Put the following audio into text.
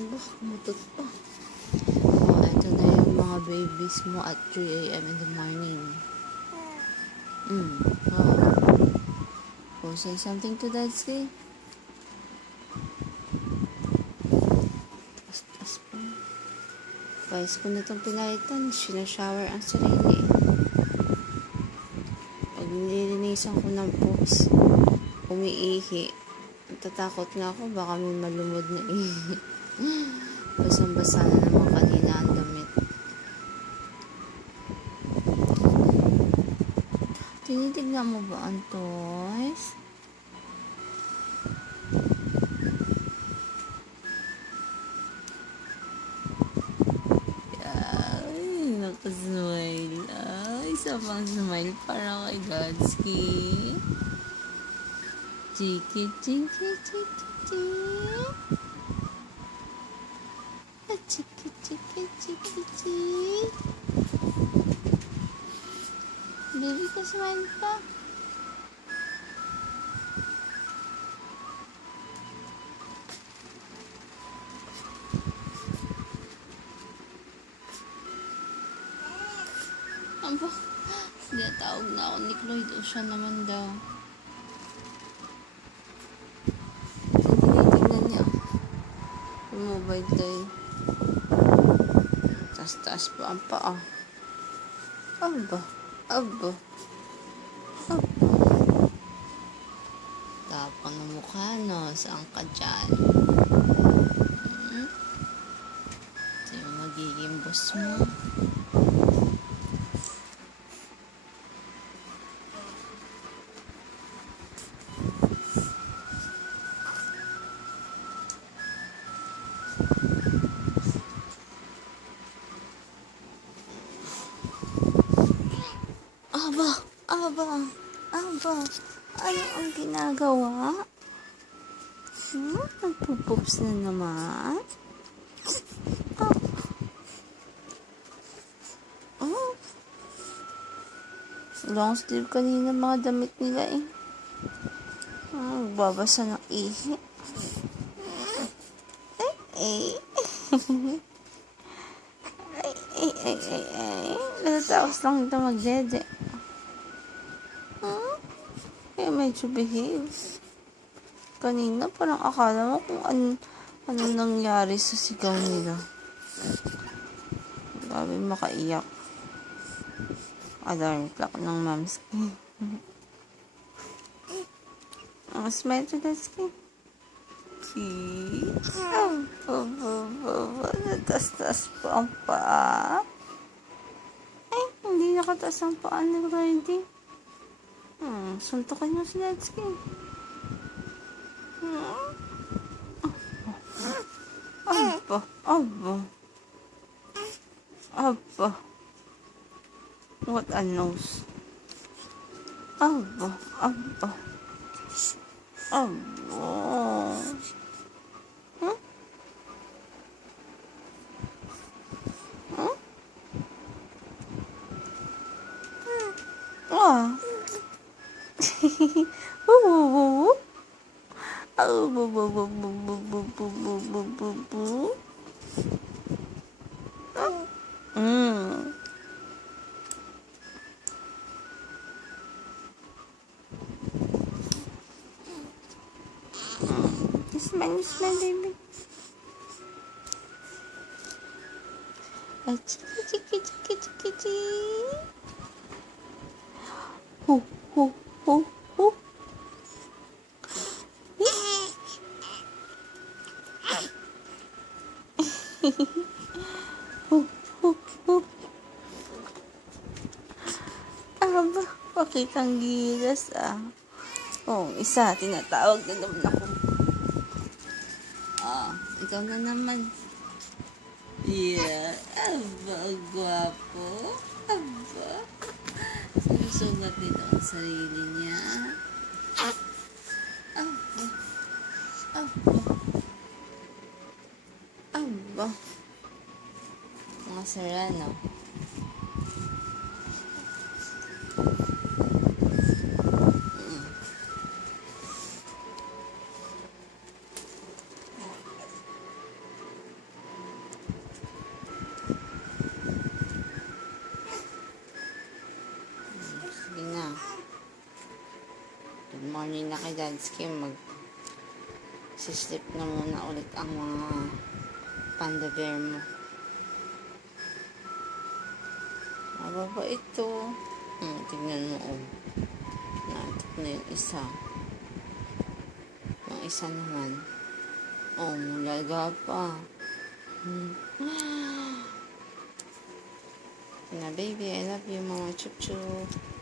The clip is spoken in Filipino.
Aba, kumutot pa. Oh, ito na yung mga babies mo at 3 a.m. in the morning. Oh, say something to Dadski. Tas pa. Guys, ko na itong pinalitan, sinashower ang sarili. Pag nililinisan ko ng poops, umiihi. Natatakot nga ako, baka may malumod na ihi. Basang-basa na naman kanina ang damit. Tinitignan mo ba ang toys? Ay, nakasmile. Ay, isa pang smile para kay Godski. Chiki, chiki, chiki, chiki. Chiki, chiki, chiki, chiki. Baby ko, smile pa. Aba, tinatawag na ako ni Cloyd o siya naman daw. Tinitignan niya. Yung mobile day. Taas-taas pa ang paa. Aba, aba, aba. Tapang ng mukha, no? Saan ka dyan? Ito yung magiging boss mo. Aba, ano ang ginagawa? Nagpupups na naman? Long sleeve kanina mga damit nila eh. Babasa ng ihi. Natapos lang ito magdede. Kaya medyo behave. Kanina parang akala mo kung ano nangyari sa sigaw nila. Grabe makaiyak. Alarm clock ng mamski. Smile to Dadski. Natas-tas pa ang paa. Ay, hindi nakatas ang paa ni Brady. Suntukan niyo si Dadski. Aba. What a nose. Aba. Smile, baby. Chiki. Ho. Aba, pakitang gilas isa, tinatawag na naman ako. Ikaw na naman. Yeah, aba, gwapo. Aba, sinusugat nito ang sarili niya. Aba. Mga Serrano. morning na kay Dad's Kim, mag-sleep na muna ulit ang mga panda bear mo. Mababa ito. Tignan mo, oh. Naantok na yung isa. Yung isa naman. Oh, mulaga pa. Na baby, I love you mga chup-chup.